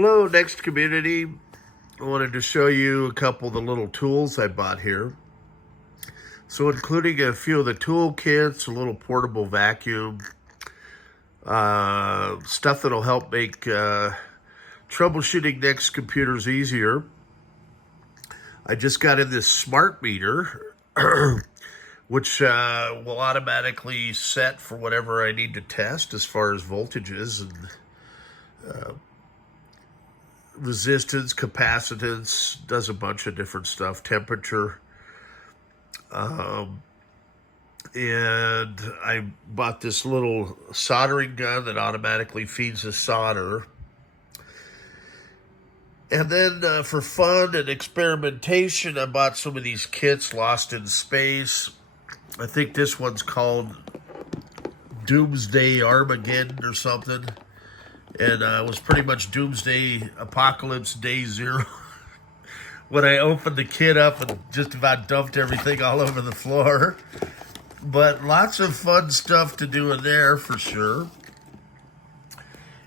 Hello, NeXT community. I wanted to show you a couple of the little tools I bought here. So including a few of the tool kits, a little portable vacuum, stuff that'll help make troubleshooting NeXT computers easier. I just got in this smart meter, which will automatically set for whatever I need to test as far as voltages and resistance, capacitance, does a bunch of different stuff, temperature. And I bought this little soldering gun that automatically feeds the solder. And then for fun and experimentation, I bought some of these kits, Lost in Space. I think this one's called Doomsday Armageddon or something. And it was pretty much Doomsday Apocalypse Day Zero when I opened the kit up and just about dumped everything all over the floor. But lots of fun stuff to do in there for sure.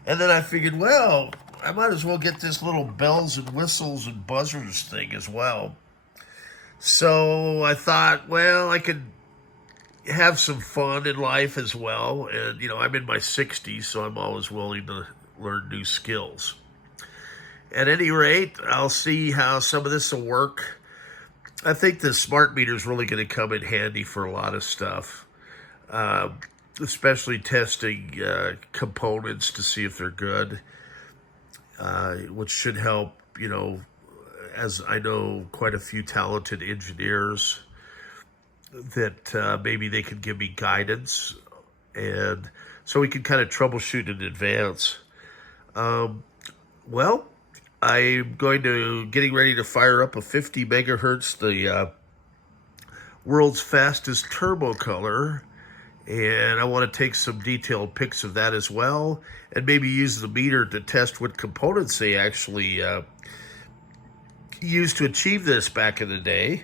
And then I figured, well, I might as well get this little bells and whistles and buzzers thing as well. So I thought, well, I could have some fun in life as well. And, you know, I'm in my 60s, so I'm always willing to learn new skills. At any rate, I'll see how some of this will work. I think the smart meter is really going to come in handy for a lot of stuff, especially testing components to see if they're good, which should help, you know, as I know quite a few talented engineers that maybe they could give me guidance, and so we can kind of troubleshoot in advance. Well, I'm getting ready to fire up a 50 megahertz, the world's fastest turbo color, and I want to take some detailed pics of that as well, and maybe use the meter to test what components they actually used to achieve this back in the day,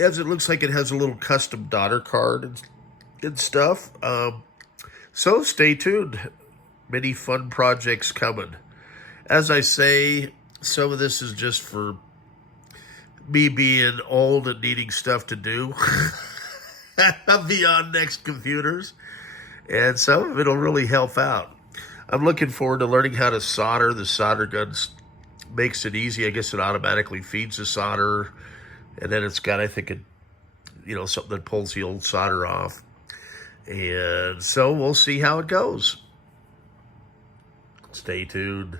as it looks like it has a little custom daughter card and stuff. So stay tuned. Many fun projects coming. As I say, some of this is just for me being old and needing stuff to do beyond NeXT computers, and some of it will really help out. I'm looking forward to learning how to solder. The solder gun makes it easy. I guess it automatically feeds the solder, and then it's got, I think, something that pulls the old solder off. And so we'll see how it goes. Stay tuned.